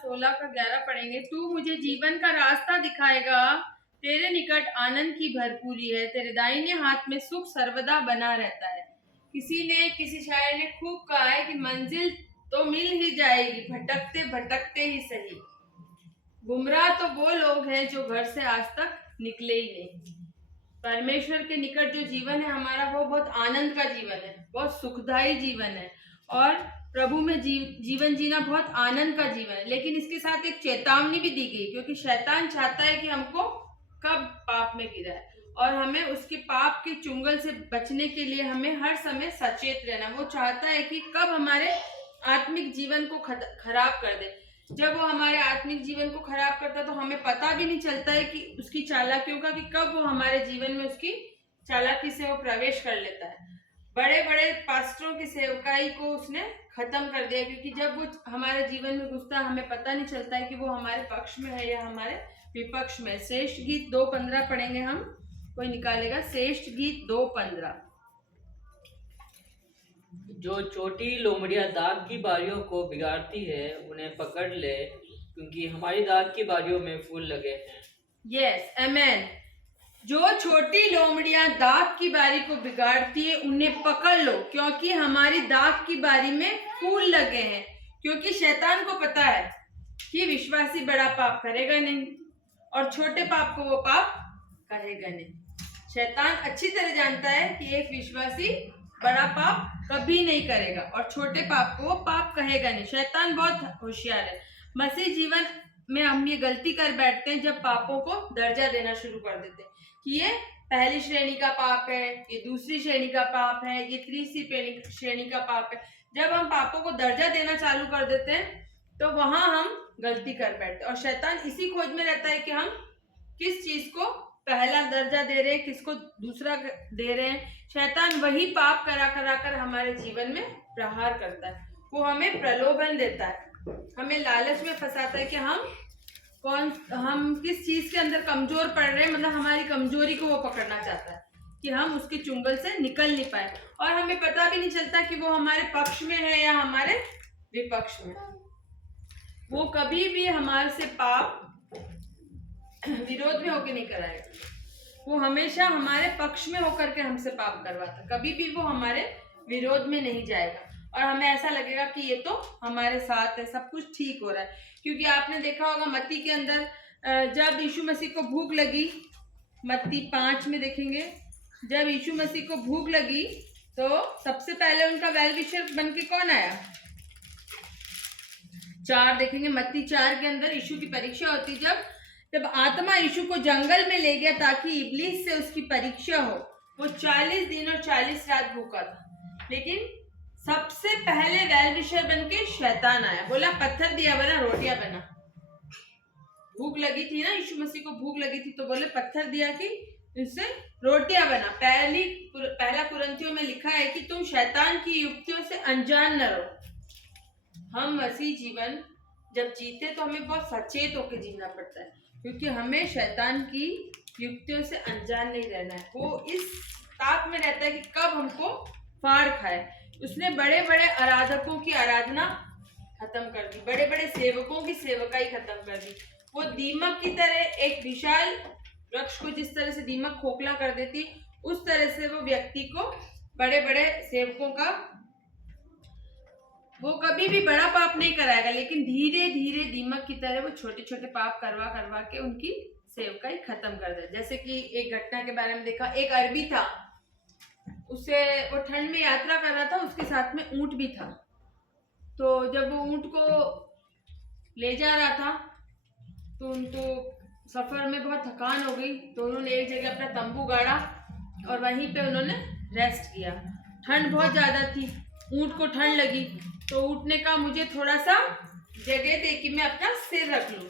16 का 11 पढ़ेंगे। तू मुझे जीवन का रास्ता दिखाएगा, तेरे निकट आनंद की भरपूरी है, तेरे दाहिने हाथ में सुख सर्वदा बना रहता है। किसी शायर ने खूब कहा है कि मंजिल तो मिल ही जाएगी, भटकते भटकते ही सही। गुमराह तो वो लोग हैं जो घर से आज तक निकले ही नहीं। परमेश्वर के निकट जो जीवन है हमारा, वो बहुत आनंद का जीवन है, बहुत सुखदायी जीवन है, और प्रभु में जीवन जीना बहुत आनंद का जीवन है। लेकिन इसके साथ एक चेतावनी भी दी गई, क्योंकि शैतान चाहता है कि हमको कब पाप में गिराए, और हमें उसके पाप के चुंगल से बचने के लिए हमें हर समय सचेत रहना। वो चाहता है कि कब हमारे आत्मिक जीवन को खराब कर दे। जब वो हमारे आत्मिक जीवन को खराब करता है तो हमें पता भी नहीं चलता है कि उसकी चालाकियों का, कि कब वो हमारे जीवन में उसकी चालाकी से वो प्रवेश कर लेता है। बड़े बड़े पास्टरों की सेवकाई को उसने खत्म कर दिया, क्योंकि जब वो हमारे जीवन में घुसता है हमें पता नहीं चलता है कि वो हमारे पक्ष में है या हमारे विपक्ष में। श्रेष्ठ गीत 2:15 पढ़ेंगे हम। कोई निकालेगा? श्रेष्ठ गीत 2:15। जो छोटी लोमड़ियां दाग की बारियों को बिगाड़ती है, उन्हें पकड़ ले, क्योंकि हमारी दाग की बारियों में फूल लगे हैं। यस, आमेन। जो छोटी लोमड़ियां दाग की बारी को बिगाड़ती है, उन्हें पकड़ लो, क्योंकि हमारी दाग की बारी में फूल लगे हैं। क्योंकि शैतान को पता है कि विश्वासी बड़ा पाप करेगा नहीं, और छोटे पाप को वो पाप करेगा नहीं। शैतान अच्छी तरह जानता है कि एक विश्वासी बड़ा पाप कभी नहीं करेगा, और छोटे पाप को वो पाप कहेगा नहीं। शैतान बहुत होशियार है। मसीह जीवन में हम ये गलती कर बैठते हैं जब पापों को दर्जा देना शुरू कर देते हैं कि ये पहली श्रेणी का पाप है, ये दूसरी श्रेणी का पाप है, ये तीसरी श्रेणी का पाप है। जब हम पापों को दर्जा देना चालू कर देते हैं तो वहां हम गलती कर बैठते हैं, और शैतान इसी खोज में रहता है कि हम किस चीज को पहला दर्जा दे रहे हैं, किसको दूसरा दे रहे हैं। शैतान वही पाप करा करा कर हमारे जीवन में प्रहार करता है। वो हमें प्रलोभन देता है, हमें लालच में फंसाता है कि हम किस चीज के अंदर कमजोर पड़ रहे हैं, मतलब हमारी कमजोरी को वो पकड़ना चाहता है कि हम उसके चुंगल से निकल नहीं पाए, और हमें पता भी नहीं चलता कि वो हमारे पक्ष में है या हमारे विपक्ष में। वो कभी भी हमारे से पाप विरोध में होकर नहीं कराएगा, वो हमेशा हमारे पक्ष में होकर के हमसे पाप करवाता। कभी भी वो हमारे विरोध में नहीं जाएगा, और हमें ऐसा लगेगा कि ये तो हमारे साथ है, सब कुछ ठीक हो रहा है। क्योंकि आपने देखा होगा मत्ती के अंदर जब यीशु मसीह को भूख लगी, मत्ती 5 में देखेंगे, जब यीशु मसीह को भूख लगी तो सबसे पहले उनका वेल विशर बन के कौन आया? 4 देखेंगे, मत्ती 4 के अंदर यीशु की परीक्षा होती। जब आत्मा यीशु को जंगल में ले गया ताकि इब्लीस से उसकी परीक्षा हो, वो 40 दिन और 40 रात भूखा था। लेकिन सबसे पहले वेल विशर बन के शैतान आया, बोला पत्थर दिया बना, रोटियां बना। भूख लगी थी ना, यीशु मसीह को भूख लगी थी, तो बोले पत्थर दिया कि इससे रोटियां बना। पहला कुरिन्थियों में लिखा है कि तुम शैतान की युक्तियों से अनजान न रहो। हम मसीह जीवन जब जीते तो हमें बहुत सचेत होकर जीना पड़ता है, क्योंकि हमें शैतान की युक्तियों से अनजान नहीं रहना है। वो इस ताक में रहता है कि कब हमको फाड़ खाए। उसने बड़े बड़े आराधकों की आराधना खत्म कर दी, बड़े बड़े सेवकों की सेवकाई खत्म कर दी। वो दीमक की तरह एक विशाल वृक्ष को जिस तरह से दीमक खोखला कर देती, उस तरह से वो व्यक्ति को, बड़े बड़े सेवकों का, वो कभी भी बड़ा पाप नहीं कराएगा, लेकिन धीरे धीरे दीमक की तरह वो छोटे छोटे पाप करवा करवा के उनकी सेवकाई खत्म कर दे। जैसे कि एक घटना के बारे में देखा, एक अरबी था, उसे वो ठंड में यात्रा कर रहा था, उसके साथ में ऊंट भी था। तो जब वो ऊंट को ले जा रहा था तो उनको सफर में बहुत थकान हो गई, तो उन्होंने एक जगह अपना तंबू गाड़ा और वहीं पे उन्होंने रेस्ट किया। ठंड बहुत ज्यादा थी, ऊंट को ठंड लगी, तो ऊंट ने कहा मुझे थोड़ा सा जगह दे कि मैं अपना सिर रख लूं।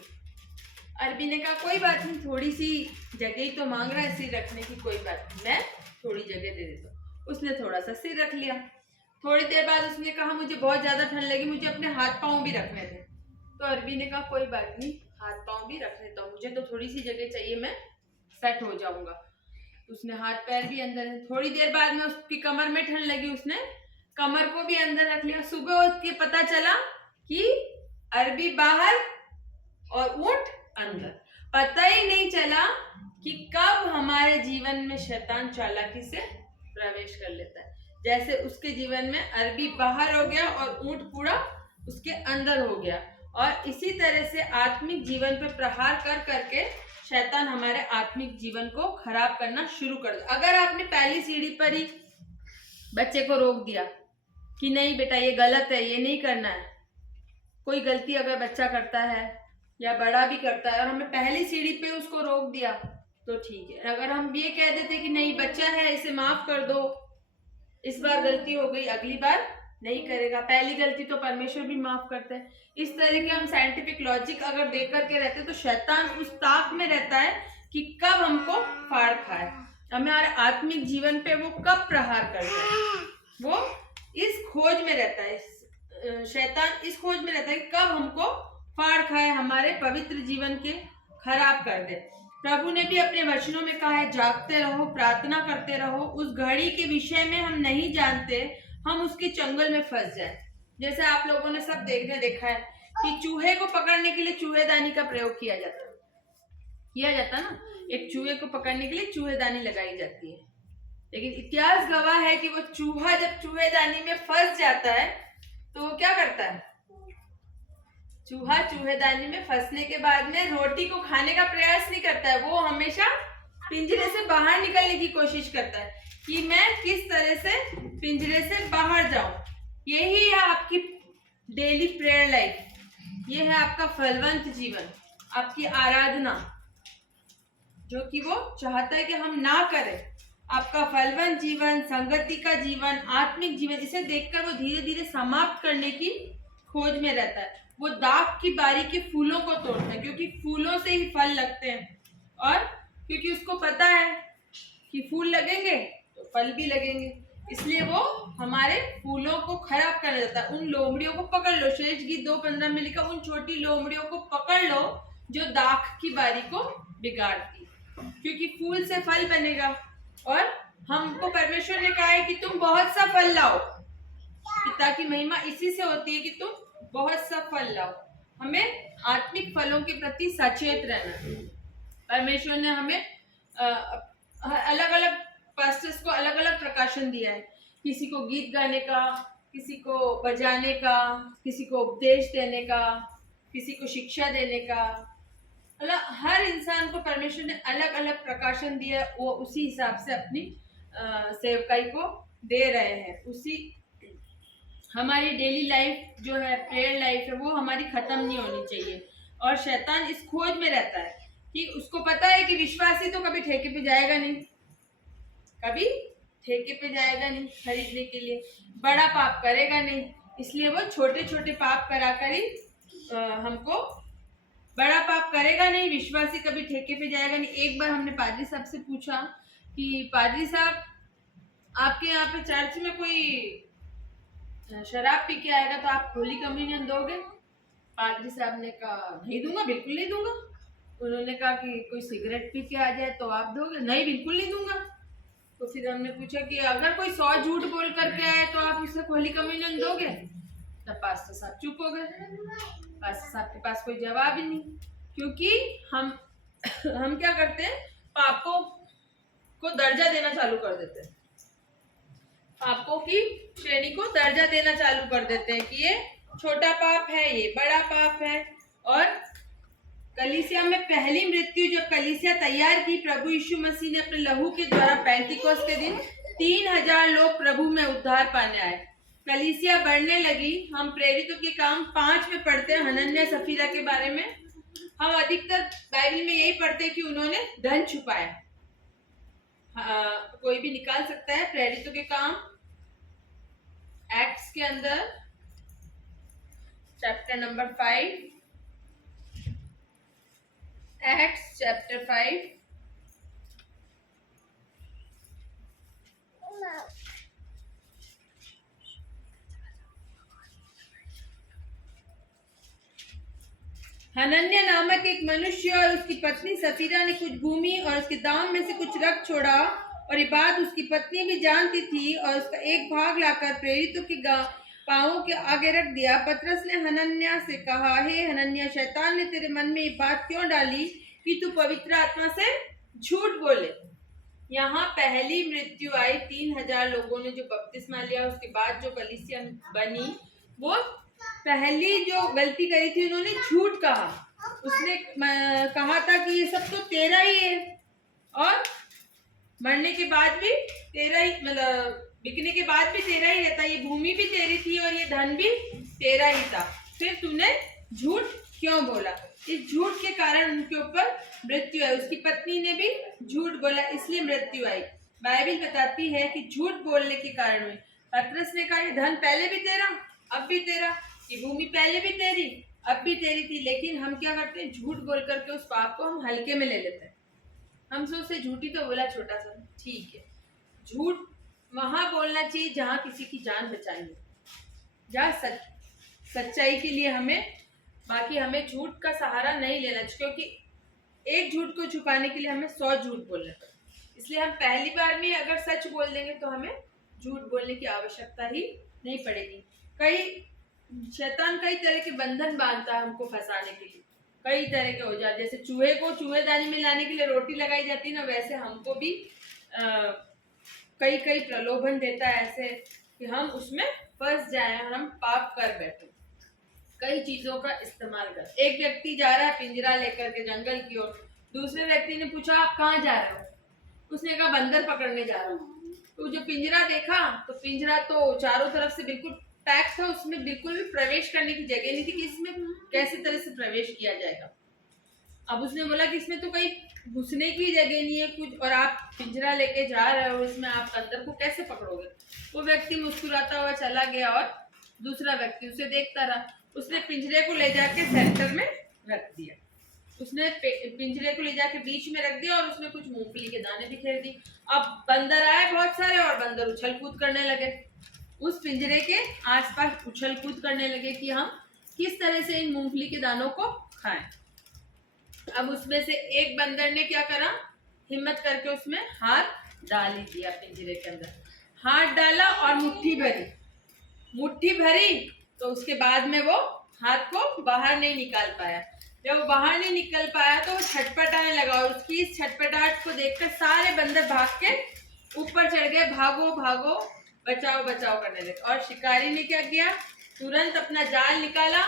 अरबी ने कहा कोई बात नहीं, थोड़ी सी जगह ही तो मांग रहा है सिर रखने की, कोई बात नहीं, मैं थोड़ी जगह दे देता हूँ। उसने थोड़ा सा सिर रख लिया। थोड़ी देर बाद उसने कहा मुझे बहुत ज्यादा ठंड लगी, मुझे अपने हाथ पांव भी रखने थे। तो अरबी ने कहा कोई बात नहीं, हाथ पांव भी रख लेता हूँ, मुझे तो थोड़ी सी जगह चाहिए, मैं सेट हो जाऊंगा। उसने हाथ पैर भी अंदर, थोड़ी देर बाद में उसकी कमर में ठंड लगी, उसने कमर को भी अंदर रख लिया। सुबह उठ के पता चला कि अरबी बाहर और ऊंट अंदर। पता ही नहीं चला कि कब हमारे जीवन में शैतान चालाकी से प्रवेश कर लेता है। जैसे उसके जीवन में अरबी बाहर हो गया और ऊंट पूरा उसके अंदर हो गया। और इसी तरह से आत्मिक जीवन पे प्रहार कर करके शैतान हमारे आत्मिक जीवन को खराब करना शुरू कर दिया। अगर आपने पहली सीढ़ी पर ही बच्चे को रोक दिया कि नहीं बेटा ये गलत है, ये नहीं करना है, कोई गलती अगर बच्चा करता है या बड़ा भी करता है और हमें पहली सीढ़ी पे उसको रोक दिया तो ठीक है। अगर हम ये कह देते कि नहीं बच्चा है, इसे माफ कर दो, इस बार गलती हो गई, अगली बार नहीं करेगा, पहली गलती तो परमेश्वर भी माफ करते हैं, इस तरह के हम साइंटिफिक लॉजिक अगर दे करके रहते तो शैतान उस ताक में रहता है कि कब हमको फाड़ खाए, हमारे आत्मिक जीवन पे वो कब प्रहार कर जाए। वो इस खोज में रहता है, शैतान इस खोज में रहता है कि कब हमको फाड़ खाए, हमारे पवित्र जीवन के खराब कर दे। प्रभु ने भी अपने वचनों में कहा है जागते रहो, प्रार्थना करते रहो, उस घड़ी के विषय में हम नहीं जानते, हम उसके चंगुल में फंस जाए। जैसे आप लोगों ने सब देखा है कि चूहे को पकड़ने के लिए चूहेदानी का प्रयोग किया जाता ना, एक चूहे को पकड़ने के लिए चूहेदानी लगाई जाती है, लेकिन इतिहास गवाह है कि वो चूहा जब चूहेदानी में फंस जाता है तो वो क्या करता है, चूहा चूहेदानी में फंसने के बाद में रोटी को खाने का प्रयास नहीं करता है, वो हमेशा पिंजरे से बाहर निकलने की कोशिश करता है कि मैं किस तरह से पिंजरे से बाहर जाऊं। यही है आपकी डेली प्रेयर लाइफ, ये है आपका फलवंत जीवन, आपकी आराधना, जो कि वो चाहता है कि हम ना करें। आपका फलवंत जीवन, संगति का जीवन, आत्मिक जीवन, इसे देखकर वो धीरे धीरे समाप्त करने की खोज में रहता है। वो दाख की बारी के फूलों को तोड़ता है, क्योंकि फूलों से ही फल लगते हैं, और क्योंकि उसको पता है कि फूल लगेंगे तो फल भी लगेंगे, इसलिए वो हमारे फूलों को खराब कर देता है। उन लोमड़ियों को पकड़ लो, शेष गीत 2:15 में लिखा, उन छोटी लोमड़ियों को पकड़ लो जो दाख की बारी को बिगाड़ती, क्योंकि फूल से फल बनेगा। और हमको परमेश्वर ने कहा है कि तुम बहुत सा फल लाओ, पिता की महिमा इसी से होती है कि तुम बहुत सा फल लाओ। हमें आत्मिक फलों के प्रति सचेत रहना। परमेश्वर ने हमें अलग अलग पास्टर्स को अलग अलग प्रकाशन दिया है, किसी को गीत गाने का, किसी को बजाने का, किसी को उपदेश देने का, किसी को शिक्षा देने का। मतलब हर इंसान को परमेश्वर ने अलग अलग प्रकाशन दिया, वो उसी हिसाब से अपनी सेवकाई को दे रहे हैं। उसी हमारी डेली लाइफ जो है, प्रेयर लाइफ है, वो हमारी खत्म नहीं होनी चाहिए। और शैतान इस खोज में रहता है कि उसको पता है कि विश्वासी तो कभी ठेके पे जाएगा नहीं, कभी ठेके पे जाएगा नहीं खरीदने के लिए, बड़ा पाप करेगा नहीं, इसलिए वो छोटे छोटे पाप करा कर ही हमको, बड़ा पाप करेगा नहीं, विश्वासी कभी ठेके पे जाएगा नहीं। एक बार हमने पादरी साहब से पूछा कि पादरी साहब आपके यहाँ पे चर्च में कोई शराब पी के आएगा तो आप होली कम्युनियन दोगे? पादरी साहब ने कहा नहीं दूंगा, बिल्कुल नहीं दूंगा। उन्होंने कहा कि कोई सिगरेट पी के आ जाए तो आप दोगे? नहीं, बिल्कुल नहीं दूंगा। तो फिर हमने पूछा कि अगर कोई 100 झूठ बोल करके आए तो आप उसे होली कम्युनियन दोगे? तब पास्टर साहब चुप हो गए। पास्टर साहब के पास कोई जवाब ही नहीं, क्योंकि हम क्या करते हैं, पापों को दर्जा देना चालू कर देते हैं, पापों की श्रेणी को दर्जा देना चालू कर देते हैं कि ये छोटा पाप है, ये बड़ा पाप है। और कलीसिया में पहली मृत्यु जब कलीसिया तैयार की, प्रभु यीशु मसीह ने अपने लहू के द्वारा पेंटिकोस के दिन 3000 लोग प्रभु में उद्धार पाने आए। कलीसिया बढ़ने लगी। हम प्रेरितों के काम 5 में पढ़ते हैं हनन्याह सफीरा के बारे में। हम अधिकतर बाइबल में यही पढ़ते हैं कि उन्होंने धन छुपाया। कोई भी निकाल सकता है प्रेरितों के काम एक्ट्स के अंदर चैप्टर नंबर 5, एक्ट्स चैप्टर 5। हनन्याह नामक एक मनुष्य और उसकी पत्नी सफीरा ने कुछ भूमि और उसके दाम में से कुछ रख छोड़ा, और ये बात उसकी पत्नी भी जानती थी, और उसका एक भाग लाकर प्रेरितों के पांवों के आगे रख दिया। पतरस ने हनन्याह से कहा, हे हनन्याह, शैतान ने तेरे मन में ये बात क्यों डाली कि तू पवित्र आत्मा से झूठ बोले? यहाँ पहली मृत्यु आई 3000 लोगों ने जो बपतिस्मा लिया, उसके बाद जो कलीसिया बनी, वो पहली जो गलती करी थी, उन्होंने झूठ कहा। उसने कहा था कि ये सब तो तेरा ही है, और मरने के बाद भी तेरा ही, मतलब बिकने के बाद भी तेरा ही रहता, ये भूमि भी तेरी थी और ये धन भी तेरा ही था, फिर तूने झूठ क्यों बोला? इस झूठ के कारण उनके ऊपर मृत्यु आई। उसकी पत्नी ने भी झूठ बोला, इसलिए मृत्यु आई। बाइबल बताती है कि झूठ बोलने के कारण हुई। पतरस ने कहा, ये धन पहले भी तेरा, अब भी तेरा, ये भूमि पहले भी तेरी, अब भी तेरी थी। लेकिन हम क्या करते हैं? झूठ बोल करके उस पाप को हम हल्के में ले लेते हैं। हम सोचते झूठी तो बोला, छोटा सा, ठीक है। झूठ वहां बोलना चाहिए जहां किसी की जान बचानी है, जहाँ सच्चाई के लिए हमें, बाकी हमें झूठ का सहारा नहीं लेना चाहिए, क्योंकि एक झूठ को छुपाने के लिए हमें 100 झूठ बोलने पड़ते। इसलिए हम पहली बार में अगर सच बोल देंगे तो हमें झूठ बोलने की आवश्यकता ही नहीं पड़ेगी। शैतान कई तरह के बंधन बांधता है हमको फंसाने के लिए, कई तरह के औजार। जैसे चूहे को चूहेदानी में लाने के लिए रोटी लगाई जाती है ना, वैसे हमको भी कई प्रलोभन देता है ऐसे कि हम उसमें फंस जाए और हम पाप कर बैठे। कई चीजों का इस्तेमाल कर, एक व्यक्ति जा रहा है पिंजरा लेकर के जंगल की ओर, दूसरे व्यक्ति ने पूछा, आप कहाँ जा रहे हो? उसने कहा, बंदर पकड़ने जा रहा हूँ। तो जो पिंजरा देखा, तो पिंजरा तो चारों तरफ से बिल्कुल पैक था, उसमें बिल्कुल भी प्रवेश करने की जगह नहीं थी कि इसमें कैसे तरह से प्रवेश किया जाएगा। अब उसने बोला कि इसमें तो कहीं घुसने की जगह नहीं है कुछ, और आप पिंजरा लेके जा रहे हो, इसमें आप बंदर को कैसे पकड़ोगे? वो व्यक्ति मुस्कुराता हुआ चला गया और दूसरा व्यक्ति उसे देखता रहा। उसने पिंजरे को ले जाके सेंटर में रख दिया, उसने पिंजरे को ले जाके बीच में रख दिया और उसने कुछ मूंगफली के दाने बिखेर दी। अब बंदर आए बहुत सारे, और बंदर उछल कूद करने लगे, उस पिंजरे के आसपास उछल कूद करने लगे कि हम किस तरह से इन मूंगफली के दानों को खाएं। अब उसमें से एक बंदर ने क्या करा, हिम्मत करके उसमें हाथ डाल ही दिया, पिंजरे के अंदर हाथ डाला और मुट्ठी भरी, तो उसके बाद में वो हाथ को बाहर नहीं निकाल पाया। जब वो बाहर नहीं निकल पाया तो वो छटपटाने लगा, और उसकी इस छटपटाहट को देखकर सारे बंदर भाग के ऊपर चढ़ गए, भागो भागो, बचाओ बचाओ करने लगे। और शिकारी ने क्या किया, तुरंत अपना जाल निकाला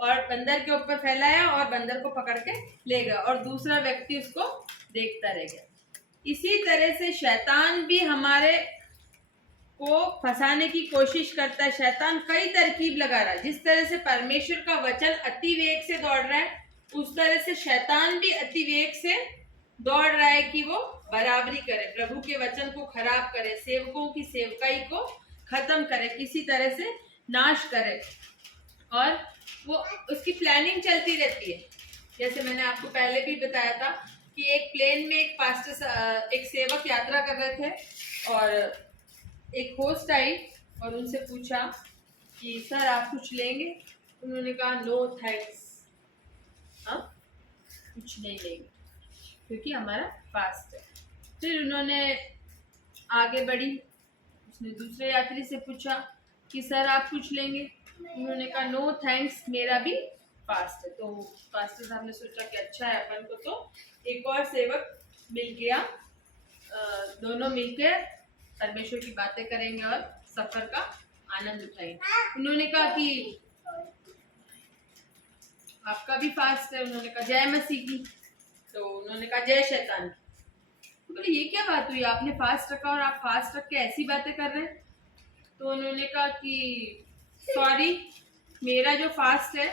और बंदर के ऊपर फैलाया और बंदर को पकड़ के ले गया, और दूसरा व्यक्ति उसको देखता रह गया। इसी तरह से शैतान भी हमारे को फंसाने की कोशिश करता है। शैतान कई तरकीब लगा रहा है। जिस तरह से परमेश्वर का वचन अति वेग से दौड़ रहा है, उस तरह से शैतान भी अति वेग से दौड़ रहा है कि वो बराबरी करे, प्रभु के वचन को खराब करे, सेवकों की सेवकाई को खत्म करे, किसी तरह से नाश करे, और वो उसकी प्लानिंग चलती रहती है। जैसे मैंने आपको पहले भी बताया था कि एक प्लेन में एक पास्टर, एक सेवक यात्रा कर रहे थे, और एक होस्ट आई और उनसे पूछा कि सर आप कुछ लेंगे? उन्होंने कहा, नो थैंक्स, हम कुछ नहीं लेंगे क्योंकि हमारा फास्ट है। फिर उन्होंने आगे बढ़ी, उसने दूसरे यात्री से पूछा कि सर आप कुछ लेंगे? उन्होंने कहा, नो थैंक्स, मेरा भी फास्ट है। तो पास्टर साहब ने सोचा कि अच्छा है, अपन को तो एक और सेवक मिल गया, दोनों मिलकर परमेश्वर की बातें करेंगे और सफर का आनंद उठाएंगे। उन्होंने कहा कि आपका भी फास्ट है? उन्होंने कहा जय मसीह की। तो उन्होंने कहा जय शैतान की। तो बोले ये क्या बात हुई, आपने फास्ट रखा और आप फास्ट रख के ऐसी बातें कर रहे हैं? तो उन्होंने कहा कि सॉरी, मेरा जो फास्ट है,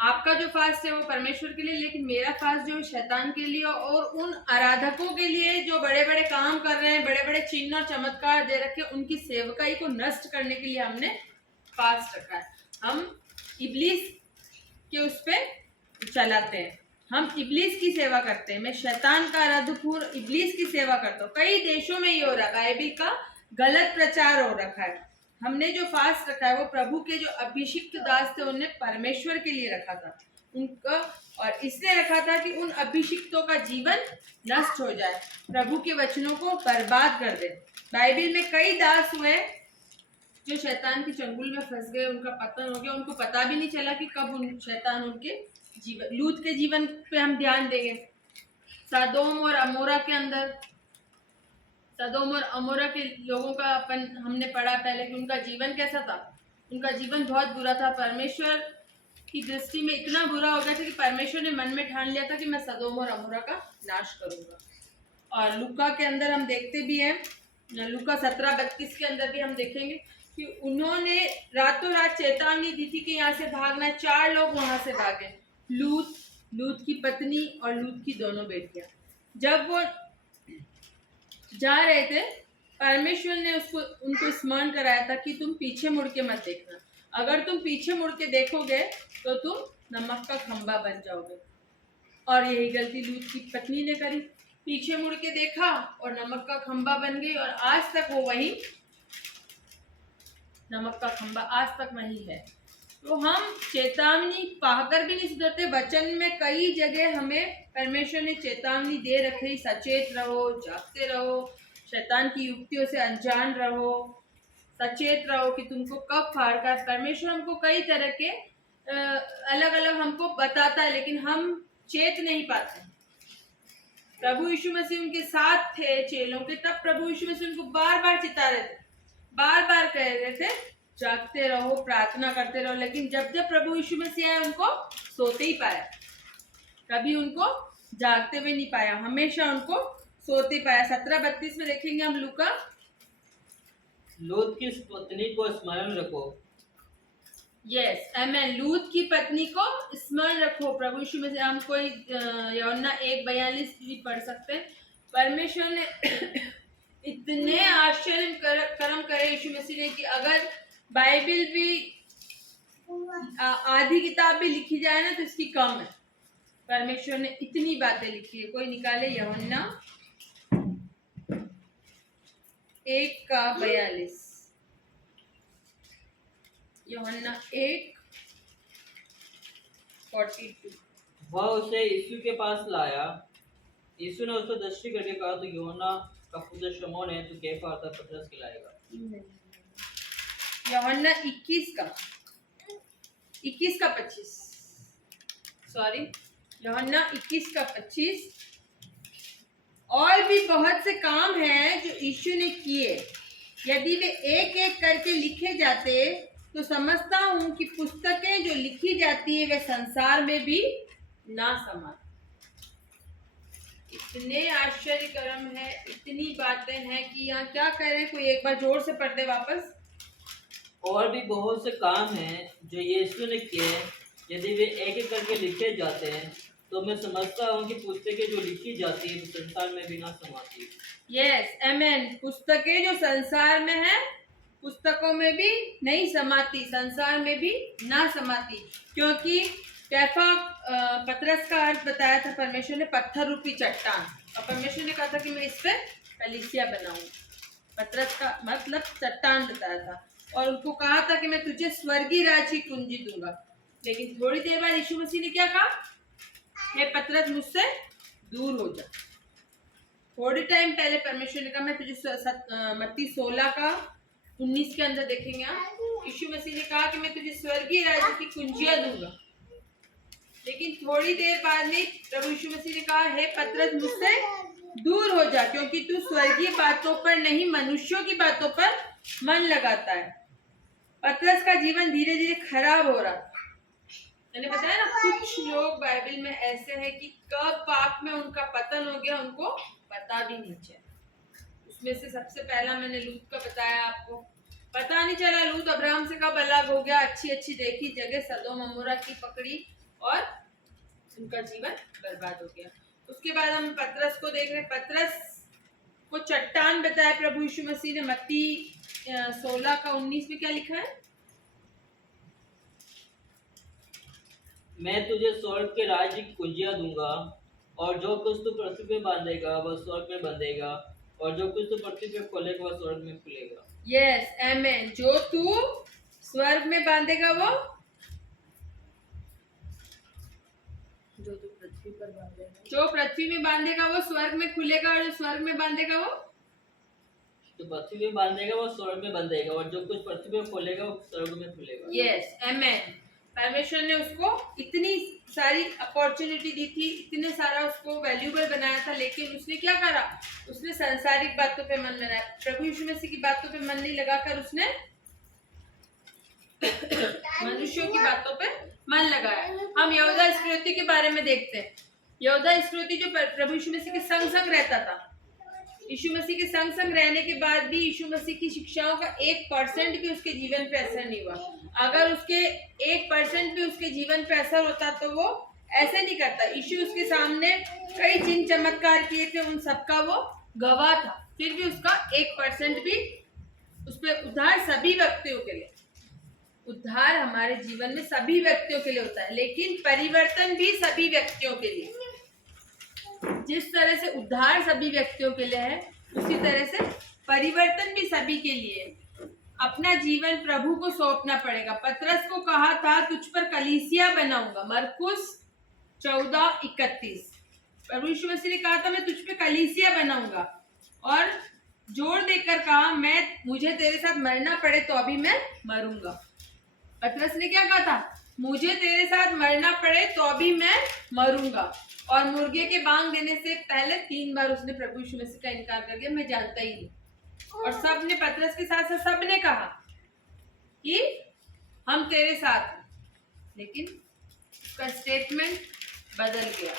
आपका जो फास्ट है वो परमेश्वर के लिए, लेकिन मेरा फास्ट जो है शैतान के लिए और उन आराधकों के लिए जो बड़े बड़े काम कर रहे हैं, बड़े बड़े चिन्ह और चमत्कार दे रखे, उनकी सेवकाई को नष्ट करने के लिए हमने फास्ट रखा है। हम इब्लीस के उस पर चलाते हैं, हम इब्लीस की सेवा करते हैं। मैं शैतान का आराधक हूँ, इब्लीस की सेवा करता हूँ। कई देशों में ये हो रहा है, बाइबल का गलत प्रचार हो रखा है। हमने जो फास्ट रखा है वो प्रभु के जो अभिषिक्त दास थे उन्हें परमेश्वर के लिए रखा था उनका, और इसलिए रखा था कि उन अभिषिक्तों का जीवन नष्ट हो जाए, प्रभु के वचनों को बर्बाद कर दे। बाइबल में कई दास हुए जो शैतान के चंगुल में फंस गए, उनका पतन हो गया, उनको पता भी नहीं चला कि कब शैतान उनके जीवन, लूत के जीवन पे हम ध्यान देंगे। सदोम और अमोरा के अंदर, सदोम और अमोरा के लोगों का हमने पढ़ा पहले कि उनका जीवन कैसा था। उनका जीवन बहुत बुरा था, परमेश्वर की दृष्टि में इतना बुरा हो गया था कि परमेश्वर ने मन में ठान लिया था कि मैं सदोम और अमोरा का नाश करूंगा। और लूका के अंदर हम देखते भी हैं, लूका 17:32 के अंदर भी हम देखेंगे कि उन्होंने रातों रात चेतावनी दी थी कि यहाँ से भागना। 4 लोग वहां से भागे, लूत की पत्नी और लूत की दोनों बेटियां। जब वो जा रहे थे, परमेश्वर ने उनको स्मरण कराया था कि तुम पीछे मुड़ के मत देखना। अगर तुम पीछे मुड़ के देखोगे तो तुम नमक का खंबा बन जाओगे। और यही गलती लूत की पत्नी ने करी, पीछे मुड़ के देखा और नमक का खंबा बन गई। और आज तक वो वही नमक का खंबा आज तक वही है। तो हम चेतावनी पाकर भी नहीं सुधरते। वचन में कई जगह हमें परमेश्वर ने चेतावनी दे रखी, सचेत रहो, जागते रहो, शैतान की युक्तियों से अनजान रहो, सचेत रहो कि तुमको कब फाड़का। परमेश्वर हमको कई तरह के अलग अलग हमको बताता है, लेकिन हम चेत नहीं पाते। प्रभु यीशु मसीह उनके साथ थे चेलों के, तब प्रभु यीशु मसीह उनको बार बार चिता रहे थे, बार बार कह रहे थे जागते रहो, प्रार्थना करते रहो। लेकिन जब जब प्रभु यीशु मसीह आए, उनको सोते ही पाया, कभी उनको जागते हुए नहीं पाया, हमेशा उनको सोते पाया। 17:32 में देखेंगे हम लूका। लूत की पत्नी को स्मरण रखो। यस आमेन, लूत की पत्नी को स्मरण रखो। प्रभु यीशु मसीह, हम कोई यूहन्ना 1:42 भी पढ़ सकते हैं। परमेश्वर ने इतने आश्चर्य कर्म करे यीशु मसीह ने कि अगर बाइबल भी आधी किताब भी लिखी जाए ना तो इसकी कम है। परमेश्वर ने इतनी बातें लिखी है। कोई निकाले यूहन्ना 1:42, यूहन्ना 1:42। वह उसे यीशु के पास लाया। यीशु ने उसको दृष्टि करके कहा, तो यूहन्ना का पुत्र शमौन है, तू कैफा अर्थात पतरस खिलाएगा। यूहन्ना 21:25, सॉरी, यूहन्ना 21:25। और भी बहुत से काम हैं जो यीशु ने किए, यदि वे एक एक करके लिखे जाते तो समझता हूं कि पुस्तकें जो लिखी जाती है वे संसार में भी ना समाती। इतने आश्चर्य कर्म है, इतनी बातें हैं कि यहाँ क्या कह रहे हैं। कोई एक बार जोर से पढ़ दे वापस। और भी बहुत से काम हैं जो यीशु ने किए, यदि वे एक एक करके लिखे जाते हैं तो मैं समझता हूँ कि पुस्तकें जो लिखी जाती है संसार में भी ना समाती। यस आमेन, पुस्तकें जो संसार में है पुस्तकों में भी नहीं समाती, संसार में भी ना समाती। क्योंकि कैफा पतरस का अर्थ बताया था परमेश्वर ने, पत्थर रूपी चट्टान। और परमेश्वर ने कहा था कि मैं इस पे कलीसिया बनाऊंगा। पतरस का मतलब चट्टान बताया था। और उनको कहा था कि मैं तुझे स्वर्गीय राज्य की कुंजी दूंगा। लेकिन थोड़ी देर बाद यीशु मसीह ने क्या कहा, हे पतरस मुझसे दूर हो जा। थोड़ी टाइम पहले परमेश्वर ने कहा मैं तुझे मत्ती 16:19 के अंदर देखेंगे आप, यीशु मसीह ने कहा कि मैं तुझे स्वर्गीय राज्य की कुंजियां दूंगा। लेकिन थोड़ी देर बाद में प्रभु यीशु मसीह ने कहा, हे पतरस मुझसे दूर हो जा, क्योंकि तू स्वर्गीय बातों पर नहीं मनुष्यों की बातों पर मन लगाता है। पतरस का जीवन धीरे धीरे खराब हो रहा था। मैंने बताया ना, कुछ लोग बाइबल में ऐसे हैं कि कब पाप में उनका पतन हो गया उनको पता भी नहीं चला। उसमें से सबसे पहला मैंने लूत का बताया आपको। पता नहीं चला लूत अब्राहम से कब अलग हो गया, अच्छी अच्छी देखी जगह सदोम अमोरा की पकड़ी और उनका जीवन बर्बाद हो गया। उसके बाद हम पतरस को देख रहे। पतरस को चट्टान बताया प्रभु यीशु मसीह ने। मत्ती 16:19 में क्या लिखा है, मैं तुझे स्वर्ग के राज्य की कुंजियां दूंगा, और जो कुछ तू पृथ्वी पे बांधेगा वह स्वर्ग में बंधेगा, और जो कुछ तू पृथ्वी पे खोलेगा वह स्वर्ग में खुलेगा। यस आमेन, जो तू स्वर्ग में बांधेगा वो, जो तू पृथ्वी पर बांधेगा, जो पृथ्वी में बांधेगा वो स्वर्ग में खुलेगा, और जो स्वर्ग में बांधेगा वो जो पृथ्वी में बांधेगा वो स्वर्ग में बंधेगा, और जो कुछ पृथ्वी में खोलेगा वो स्वर्ग में खुलेगा। यस, आमेन। परमेश्वर ने उसको इतनी सारी अपॉर्चुनिटी दी थी, इतने सारा उसको वैल्यूबल बनाया था, लेकिन उसने क्या करा? उसने सांसारिक बातों पे मन लगाया, प्रभु यीशु मसीह की बातों पे मन नहीं लगाकर उसने मनुष्यों की बातों पे मन लगाया। हम यहूदा इस्करियोती के बारे में देखते हैं। यहूदा इस्करियोती जो प्रभु यीशु मसीह के संग संग रहता था, यीशु मसीह के संग संग रहने के बाद भी यीशु मसीह की शिक्षाओं का 1% भी उसके जीवन पे असर नहीं हुआ। अगर उसके 1% भी उसके जीवन पे असर होता तो वो ऐसे नहीं करता। यीशु उसके सामने कई चिन्ह चमत्कार किए थे, उन सबका वो गवाह था, फिर भी उसका 1% भी उस पर उद्धार सभी व्यक्तियों के लिए, उद्धार हमारे जीवन में सभी व्यक्तियों के लिए होता है, लेकिन परिवर्तन भी सभी व्यक्तियों के लिए। जिस तरह से उद्धार सभी व्यक्तियों के लिए है, उसी तरह से परिवर्तन भी सभी के लिए है। अपना जीवन प्रभु को सौंपना पड़ेगा। पतरस को कहा था तुझ पर कलीसिया बनाऊंगा, मरकुस 14:31। प्रभु यीशु मसीह ने कहा था मैं तुझ पे कलीसिया बनाऊंगा, और जोर देकर कहा मुझे तेरे साथ मरना पड़े तो अभी मैं मरूंगा। पतरस ने क्या कहा था? मुझे तेरे साथ मरना पड़े तो अभी मैं मरूंगा। और मुर्गे के बांग देने से पहले 3 बार उसने प्रभु यीशु मसीह का इनकार कर दिया, मैं जानता ही नहीं। और सब ने, पतरस के साथ साथ सब ने कहा कि हम तेरे साथ हैं, लेकिन उसका स्टेटमेंट बदल गया।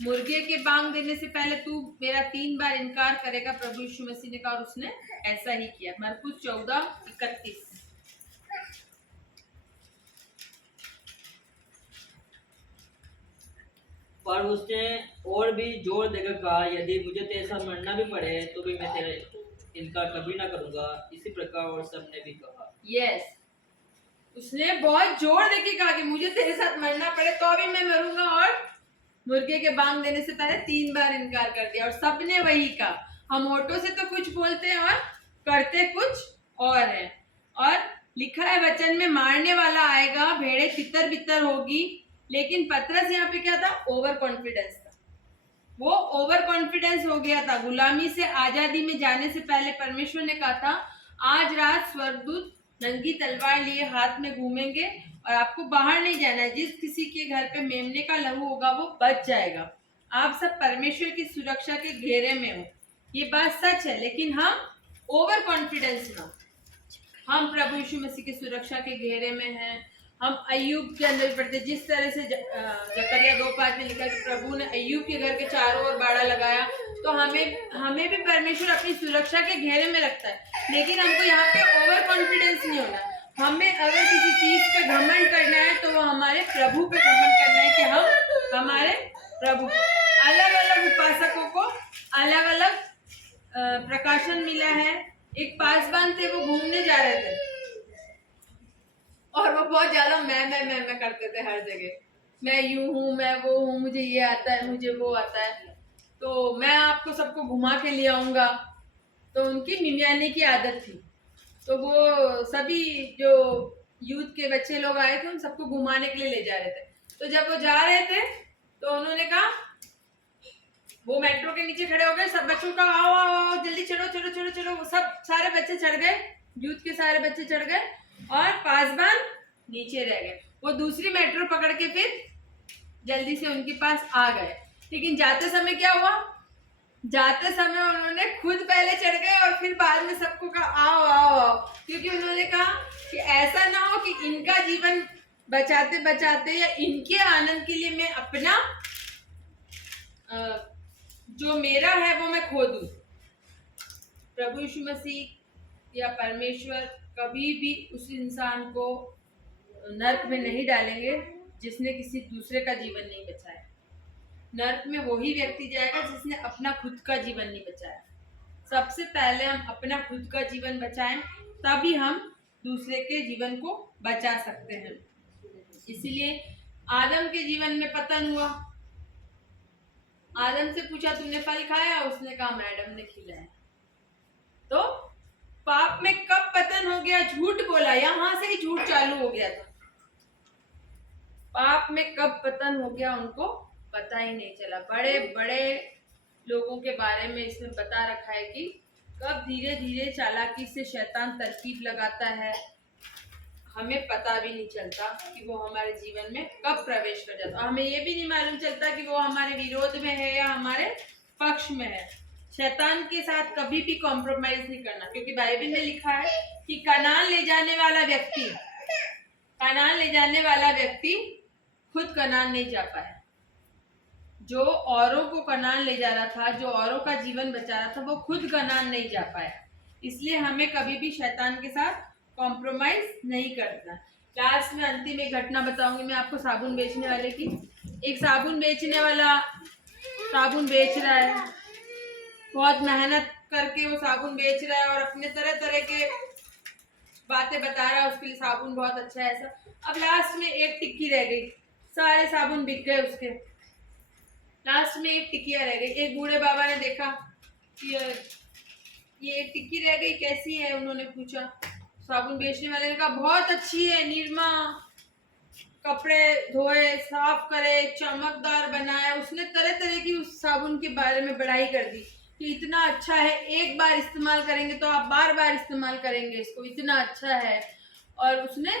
मुर्गे के बांग देने से पहले तू मेरा 3 बार इनकार करेगा, प्रभु यीशु मसीह ने कहा, और उसने ऐसा ही किया। मरकुस 14:31। पर उसने और भी जोर देकर कहा, यदि मुझे तेरे साथ मरना भी पड़े तो भी मैं तेरा इनकार कभी ना करूंगा। इसी प्रकार और सबने भी कहा। यस, उसने बहुत जोर देके कहा कि मुझे तेरे साथ मरना पड़े तो अभी मैं मरूंगा, और मुर्गे के बांग देने से पहले 3 बार इनकार कर दिया। और सबने वही कहा। हम होठों से तो कुछ बोलते हैं और करते कुछ और है। और लिखा है वचन में, मारने वाला आएगा, भेड़े तितर बितर होगी। लेकिन पतरस यहाँ पे क्या था? ओवर कॉन्फिडेंस था। वो ओवर कॉन्फिडेंस हो गया था। गुलामी से आजादी में जाने से पहले परमेश्वर ने कहा था, आज रात स्वर्गदूत नंगी तलवार लिए हाथ में घूमेंगे और आपको बाहर नहीं जाना है। जिस किसी के घर पे मेमने का लहू होगा वो बच जाएगा। आप सब परमेश्वर की सुरक्षा के घेरे में हो। ये बात सच है, लेकिन हम ओवर कॉन्फिडेंस ना, हम प्रभु यीशु मसीह की सुरक्षा के घेरे में हैं। हम अय्यूब के अंदर भी पढ़ते, जिस तरह से जकरिया 2:5 में लिखा कि प्रभु ने अय्यूब के घर के चारों ओर बाड़ा लगाया, तो हमें भी परमेश्वर अपनी सुरक्षा के घेरे में रखता है। लेकिन हमको यहाँ पे ओवर कॉन्फिडेंस नहीं होना। हमें अगर किसी चीज पे घमंड करना है तो वो हमारे प्रभु पे घमंड करना है कि हम हमारे प्रभु को। अलग अलग उपासकों को अलग अलग प्रकाशन मिला है। एक पासवान थे, वो घूमने जा रहे थे और वो बहुत ज्यादा मैं करते थे हर जगह। मैं यूं हूँ, मैं वो हूँ, मुझे ये आता है, मुझे वो आता है, तो मैं आपको सबको घुमा के ले आऊंगा। तो उनकी मिमियाने की आदत थी। तो वो सभी जो यूथ के बच्चे लोग आए थे उन सबको घुमाने के लिए ले जा रहे थे। तो जब वो जा रहे थे तो उन्होंने कहा, वो मेट्रो के नीचे खड़े हो गए, सब बच्चों का आओ आओ आओ जल्दी चढ़ो चढ़ो चढ़ो चढ़ो। वो सब सारे बच्चे चढ़ गए, यूथ के सारे बच्चे चढ़ गए और पासवान नीचे रह गए। वो दूसरी मेट्रो पकड़ के फिर जल्दी से उनके पास आ गए। लेकिन जाते समय क्या हुआ? जाते समय उन्होंने खुद पहले चढ़ गए और फिर बाद में सबको कहा आओ आओ आओ, क्योंकि उन्होंने कहा कि ऐसा ना हो कि इनका जीवन बचाते बचाते या इनके आनंद के लिए मैं अपना जो मेरा है वो मैं खो दूं। प्रभु यीशु मसीह या परमेश्वर कभी भी उस इंसान को नर्क में नहीं डालेंगे जिसने किसी दूसरे का जीवन नहीं बचाया। नर्क में वही व्यक्ति जाएगा जिसने अपना खुद का जीवन नहीं बचाया। सबसे पहले हम अपना खुद का जीवन बचाएं, तभी हम दूसरे के जीवन को बचा सकते हैं। इसीलिए आदम के जीवन में पतन हुआ। आदम से पूछा तुमने फल खाया? उसने कहा मैडम ने खिलाया। तो पाप में कब पतन हो गया? झूठ बोला, यहां से ही झूठ चालू हो गया था। पाप में कब पतन हो गया उनको पता ही नहीं चला। बड़े बड़े लोगों के बारे में इसमें बता रखा है कि कब धीरे धीरे चालाकी से शैतान तरकीब लगाता है, हमें पता भी नहीं चलता कि वो हमारे जीवन में कब प्रवेश कर जाता है। हमें ये भी नहीं मालूम चलता कि वो हमारे विरोध में है या हमारे पक्ष में है। शैतान के साथ कभी भी कॉम्प्रोमाइज नहीं करना, क्योंकि बाइबल में लिखा है कि कनान ले जाने वाला व्यक्ति खुद कनान नहीं जा पाया। जो औरों को कनान ले जा रहा था, जो औरों का जीवन बचा रहा था, वो खुद कनान नहीं जा पाया। इसलिए हमें कभी भी शैतान के साथ कॉम्प्रोमाइज नहीं करना। लास्ट में अंतिम एक घटना बताऊंगी मैं आपको साबुन बेचने वाले की। एक साबुन बेचने वाला साबुन बेच रहा है, बहुत मेहनत करके वो साबुन बेच रहा है और अपने तरह तरह के बातें बता रहा है, उसके लिए साबुन बहुत अच्छा है ऐसा। अब लास्ट में एक टिक्की रह गई, सारे साबुन बिक गए उसके, लास्ट में एक टिक्किया रह गई। एक बूढ़े बाबा ने देखा कि ये एक टिक्की रह गई, कैसी है, उन्होंने पूछा। साबुन बेचने वाले ने कहा बहुत अच्छी है, निरमा, कपड़े धोए, साफ करे, चमकदार बनाया। उसने तरह तरह की उस साबुन के बारे में बढ़ाई कर दी कि इतना अच्छा है, एक बार इस्तेमाल करेंगे तो आप बार बार इस्तेमाल करेंगे इसको, इतना अच्छा है। और उसने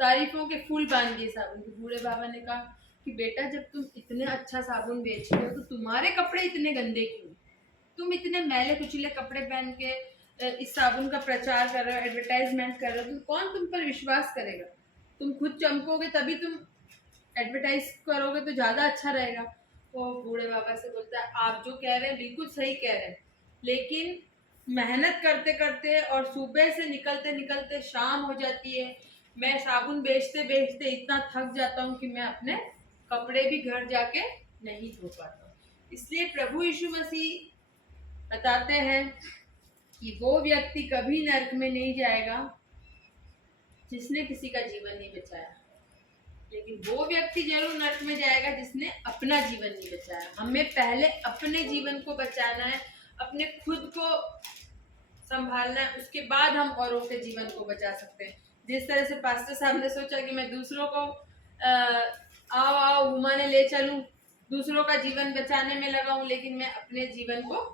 तारीफों के फूल बांध दिए साबुन के। बूढ़े बाबा ने कहा कि बेटा, जब तुम इतने अच्छा साबुन बेच रहे हो तो तुम्हारे कपड़े इतने गंदे क्यों? तुम इतने मैले कुचले कपड़े पहन के इस साबुन का प्रचार कर रहे हो, एडवर्टाइजमेंट कर रहे हो, तो कौन तुम पर विश्वास करेगा? तुम खुद चमकोगे तभी तुम एडवर्टाइज करोगे तो ज़्यादा अच्छा रहेगा। वो बूढ़े बाबा से बोलता है, आप जो कह रहे हैं बिल्कुल सही कह रहे हैं, लेकिन मेहनत करते करते और सुबह से निकलते निकलते शाम हो जाती है, मैं साबुन बेचते बेचते इतना थक जाता हूँ कि मैं अपने कपड़े भी घर जाके नहीं धो पाता। इसलिए प्रभु यीशु मसीह बताते हैं कि वो व्यक्ति कभी नरक में नहीं जाएगा जिसने किसी का जीवन नहीं बचाया, लेकिन वो व्यक्ति जरूर नरक में जाएगा जिसने अपना जीवन नहीं बचाया। हमें पहले अपने जीवन को बचाना है, अपने खुद को संभालना है, उसके बाद हम औरों के जीवन को बचा सकते हैं। जिस तरह से पास्टर साहब ने सोचा कि मैं दूसरों को आओ आओ घुमाने ले चलूं, दूसरों का जीवन बचाने में लगा हूं, लेकिन मैं अपने जीवन को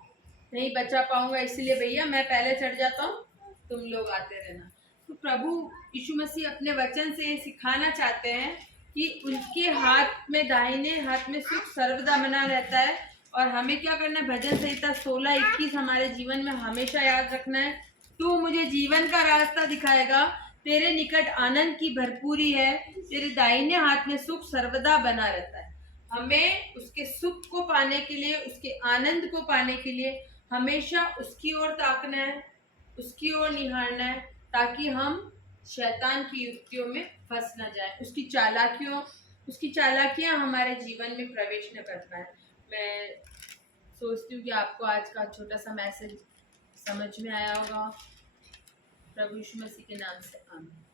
नहीं बचा पाऊंगा, इसलिए भैया मैं पहले चढ़ जाता हूं, तुम लोग आते रहना। तो प्रभु यीशु मसीह अपने वचन से ये सिखाना चाहते हैं कि उनके हाथ में, दाहिने हाथ में सुख सर्वदा बना रहता है। और हमें क्या करना है? भजन संहिता 16:21 हमारे जीवन में हमेशा याद रखना है। तू मुझे जीवन का रास्ता दिखाएगा, तेरे निकट आनंद की भरपूरी है, तेरे दाहिने हाथ में सुख सर्वदा बना रहता है। हमें उसके सुख को पाने के लिए, उसके आनंद को पाने के लिए हमेशा उसकी ओर ताकना है, उसकी ओर निहारना है, ताकि हम शैतान की युक्तियों में फंस न जाए, उसकी चालाकियां हमारे जीवन में प्रवेश न कर पाए। मैं सोचती हूँ कि आपको आज का छोटा सा मैसेज समझ में आया होगा। प्रभु यीशु मसीह के नाम से आमीन।